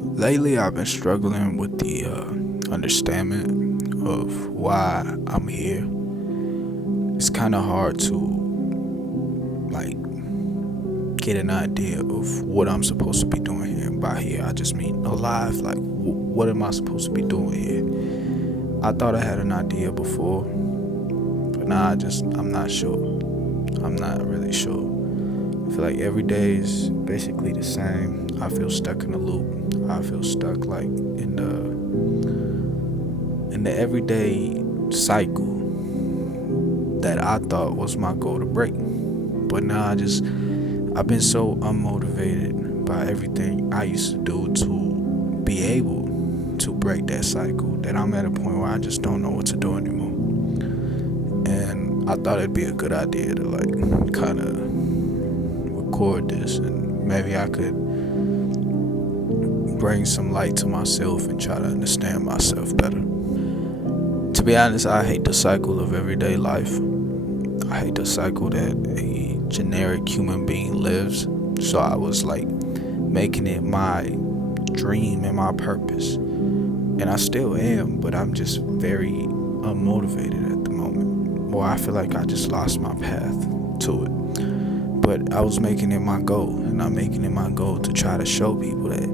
Lately I've been struggling with the understanding of why I'm here. It's kind of hard to like get an idea of what I'm supposed to be doing here. By here, I just mean alive. Like, what am I supposed to be doing here? I thought I had an idea before, but now I'm not sure. I'm not really sure. I feel like every day is basically the same. I feel stuck in a loop. I feel stuck like in the everyday cycle that I thought was my goal to break. But now I've been so unmotivated by everything I used to do to be able to break that cycle that I'm at a point where I just don't know what to do anymore. And I thought it'd be a good idea to like kind of record this, and maybe I could bring some light to myself and try to understand myself better. To be honest, I hate the cycle of everyday life. I hate the cycle that a generic human being lives. So I was like making it my dream and my purpose. And I still am, but I'm just very unmotivated at the moment. Or I feel like I just lost my path to it. But I was making it my goal, and I'm making it my goal to try to show people that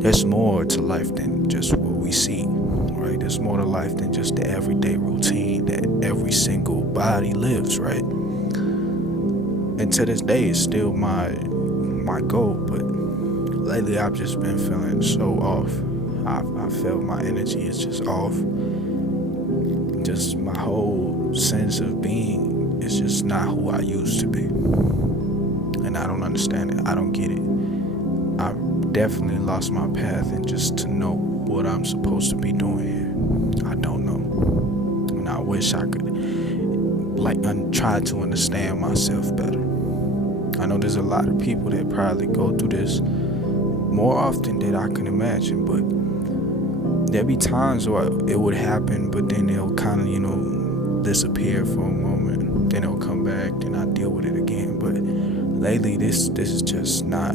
there's more to life than just what we see, right? There's more to life than just the everyday routine that every single body lives, right? And to this day, it's still my goal, but lately I've just been feeling so off. I felt my energy is just off. Just my whole sense of being is just not who I used to be. And I don't understand it. I don't get it. I've definitely lost my path, and just to know what I'm supposed to be doing here, I don't know. And I wish I could try to understand myself better. I know there's a lot of people that probably go through this more often than I can imagine, but there'll be times where it would happen, but then they'll kind of, disappear for a moment. Then it'll come back, then I deal with it again. But lately, this is just not,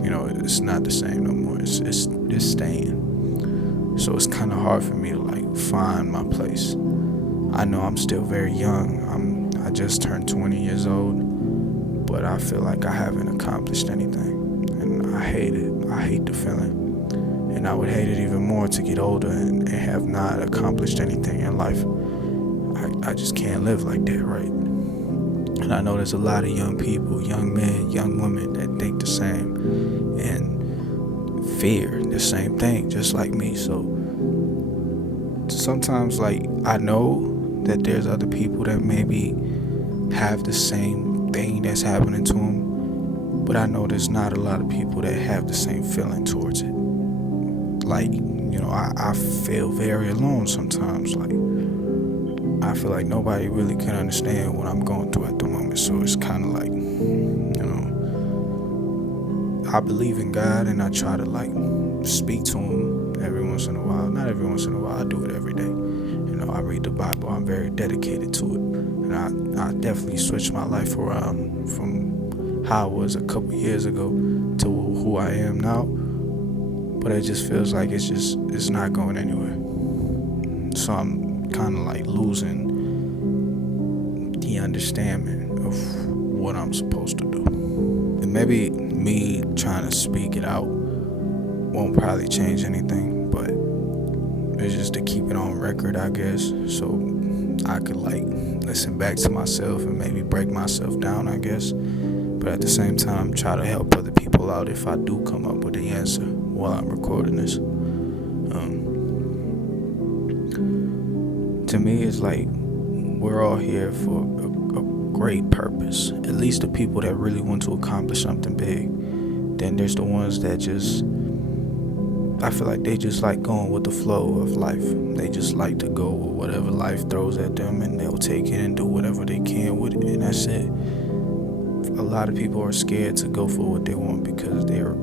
it's not the same no more. It's staying. So it's kind of hard for me to like find my place. I know I'm still very young. I just turned 20 years old, but I feel like I haven't accomplished anything, and I hate it. I hate the feeling. And I would hate it even more to get older and have not accomplished anything in life. I just can't live like that, right? And I know there's a lot of young people, young men, young women that think the same and fear the same thing, just like me. So sometimes, like, I know that there's other people that maybe have the same thing that's happening to them, but I know there's not a lot of people that have the same feeling towards it. Like, I feel very alone sometimes. Like, I feel like nobody really can understand what I'm going through at the moment. So it's kind of like, I believe in God, and I try to like speak to him every once in a while. Not every once in a while, I do it every day. I read the Bible. I'm very dedicated to it. And I definitely switched my life around from how I was a couple years ago to who I am now. But it just feels like it's not going anywhere. So I'm kind of like losing the understanding of what I'm supposed to do. And maybe me trying to speak it out won't probably change anything, but it's just to keep it on record, I guess, so I could like listen back to myself and maybe break myself down, I guess. But at the same time, try to help other people out if I do come up with the answer while I'm recording this. To me, it's like we're all here for a great purpose. At least the people that really want to accomplish something big. Then there's the ones that I feel like they just like going with the flow of life. They just like to go with whatever life throws at them, and they'll take it and do whatever they can with it, and that's it. A lot of people are scared to go for what they want because they don't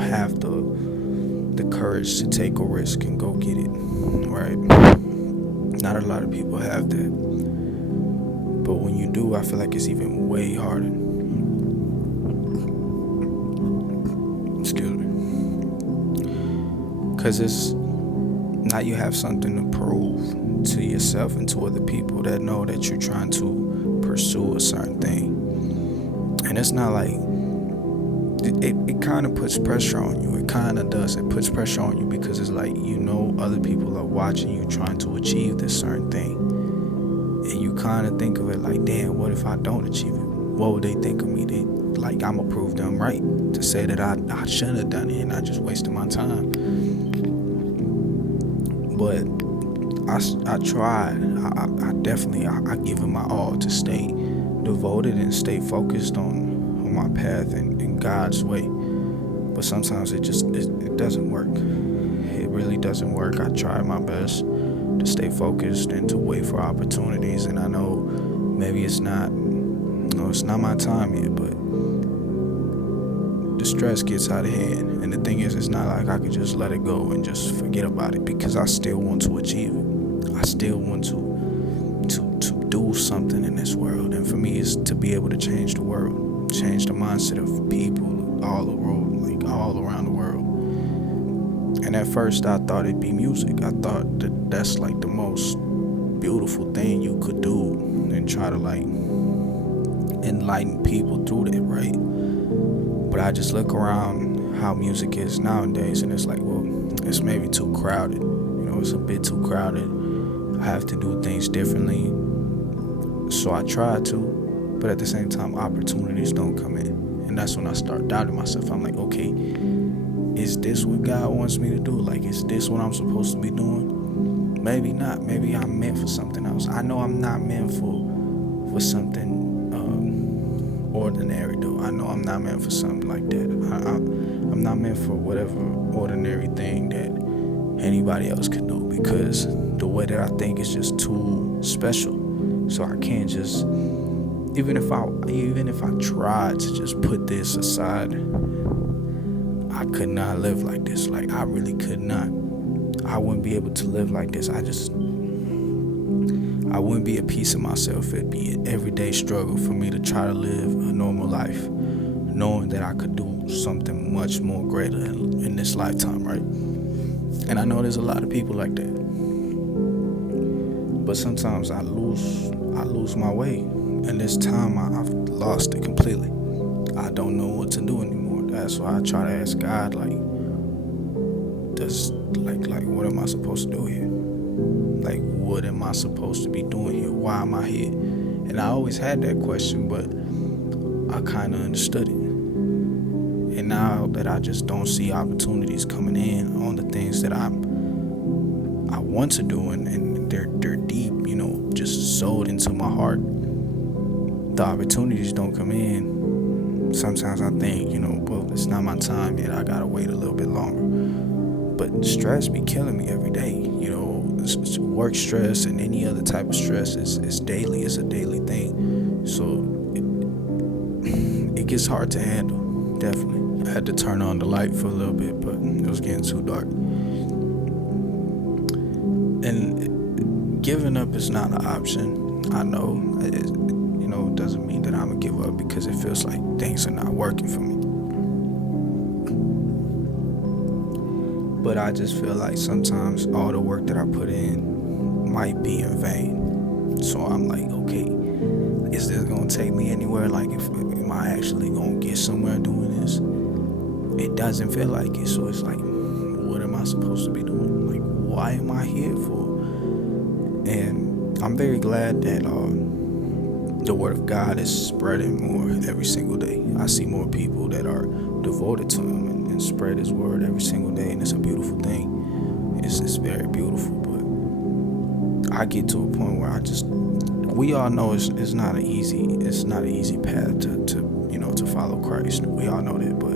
have the courage to take a risk and go get it, right? Not a lot of people have that. But when you do, I feel like it's even way harder. Because it's now you have something to prove to yourself and to other people that know that you're trying to pursue a certain thing. And it's not like it kind of puts pressure on you. It kind of does. It puts pressure on you because it's like, other people are watching you trying to achieve this certain thing. And you kind of think of it like, damn, what if I don't achieve it? What would they think of me? Like, I'm gonna prove them right to say that I shouldn't have done it and I just wasted my time. But I tried. I definitely give it my all to stay devoted and stay focused on my path in God's way. But sometimes it doesn't work. It really doesn't work. I try my best to stay focused and to wait for opportunities, and I know maybe it's not my time yet, but the stress gets out of hand. And the thing is, it's not like I could just let it go and just forget about it, because I still want to achieve it. I still want to do something in this world. And for me, it's to be able to change the world, change the mindset of people all around the world. And at first I thought it'd be music. I thought that's like the most beautiful thing you could do, and try to like enlighten people through that, right? But I just look around how music is nowadays, and it's like, well, it's maybe too crowded. It's a bit too crowded. I have to do things differently. So I try to, but at the same time, opportunities don't come in. And that's when I start doubting myself. I'm like, okay, is this what God wants me to do? Like, is this what I'm supposed to be doing? Maybe not. Maybe I'm meant for something else. I know I'm not meant for something ordinary, though. I know I'm not meant for something like that. I'm not meant for whatever ordinary thing that anybody else can do, because the way that I think is just too special. So I can't just, even if I tried to just put this aside, I could not live like this. Like, I really could not. I wouldn't be able to live like this. I wouldn't be at peace in myself. It'd be an everyday struggle for me to try to live a normal life, knowing that I could do something much more greater in this lifetime, right? And I know there's a lot of people like that. But sometimes I lose my way. And this time I've lost it completely. I don't know what to do anymore. That's why I try to ask God, like, what am I supposed to do here? Like, what am I supposed to be doing here? Why am I here? And I always had that question, but I kind of understood it. And now that I just don't see opportunities coming in on the things that I want to do, and they're deep, just sewed into my heart, the opportunities don't come in. Sometimes I think, well, it's not my time yet. I gotta wait a little bit longer. But stress be killing me every day. It's work stress and any other type of stress is daily. It's a daily thing. So it gets hard to handle, definitely. I had to turn on the light for a little bit, but it was getting too dark. And giving up is not an option. I know. It doesn't mean that I'm going to give up because it feels like things are not working for me. But I just feel like sometimes all the work that I put in might be in vain. So I'm like, okay, is this going to take me anywhere? Like, am I actually going to get somewhere doing this? It doesn't feel like it. So it's like, what am I supposed to be doing? Like, why am I here for? And I'm very glad that the word of God is spreading more every single day. I see more people that are devoted to him and spread his word every single day, and it's a beautiful thing. It's very beautiful. But I get to a point where we all know it's not an easy path to follow Christ. We all know that, but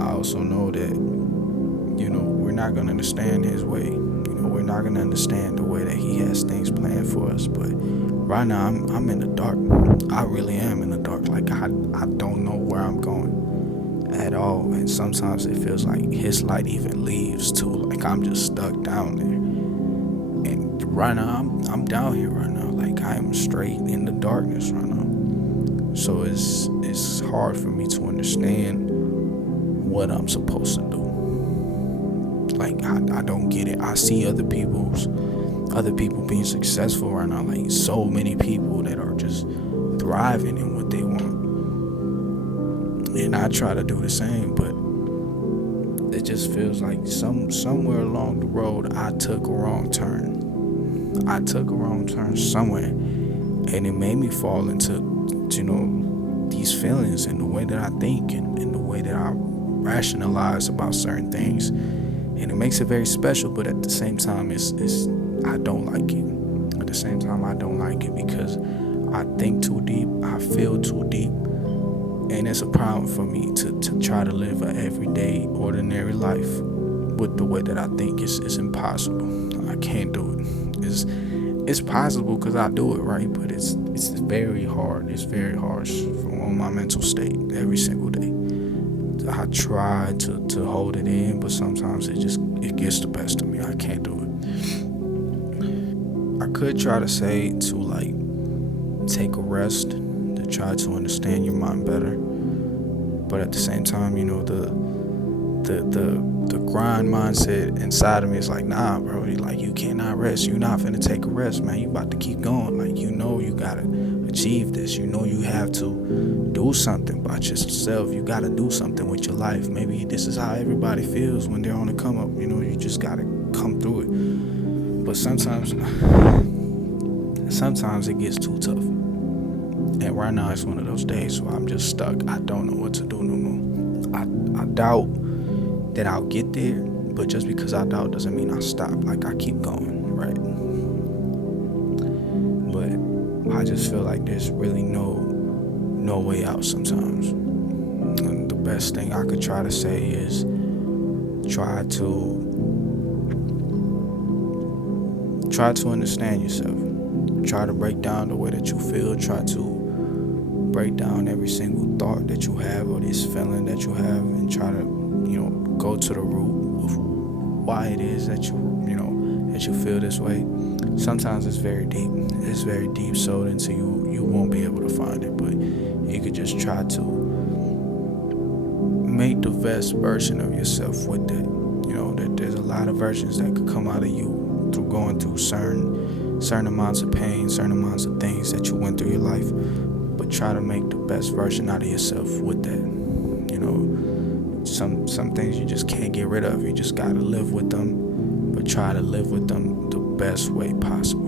I also know that we're not gonna understand his way. We're not gonna understand the way that he has things planned for us. But right now I'm in the dark. I really am in the dark. Like, I don't know where I'm going at all. And sometimes it feels like his light even leaves too. Like, I'm just stuck down there. And right now I'm down here right now. Like, I am straight in the darkness right now. So it's hard for me to understand what I'm supposed to do. Like I don't get it. I see other people being successful right now. Like so many people that are just thriving in what they want. And I try to do the same, but it just feels like somewhere along the road I took a wrong turn. I took a wrong turn somewhere, and it made me fall into these feelings and the way that I think and the way that I rationalize about certain things. And it makes it very special, but at the same time it's I don't like it. At the same time I don't like it because I think too deep, I feel too deep, and it's a problem for me to try to live an everyday, ordinary life with the way that I think. It's impossible. I can't do it. It's possible because I do it, right? But it's very hard. It's very harsh on my mental state every single day. I try to hold it in, but sometimes it gets the best of me. I can't do it. I could try to say to like take a rest, to try to understand your mind better, but at the same time, the grind mindset inside of me is like, nah, bro, like you cannot rest. You're not finna take a rest, man. You about to keep going. Like you gotta achieve this. You have to do something about yourself. You gotta do something with your life. Maybe this is how everybody feels when they're on the come up. You just gotta come through it. But sometimes it gets too tough. And right now it's one of those days where I'm just stuck. I don't know what to do no more. I doubt that I'll get there, but just because I doubt doesn't mean I stop. Like I keep going, right? But I just feel like there's really no way out sometimes. And the best thing I could try to say is try to understand yourself. Try to break down the way that you feel. Try to break down every single thought that you have or this feeling that you have, and try to go to the root of why it is that you feel this way. Sometimes it's very deep. It's very deep sewed into you won't be able to find it, but you could just try to make the best version of yourself with that. That there's a lot of versions that could come out of you through going through certain amounts of pain, certain amounts of things that you went through your life, but try to make the best version out of yourself with that. Some things you just can't get rid of. You just gotta live with them, but try to live with them the best way possible.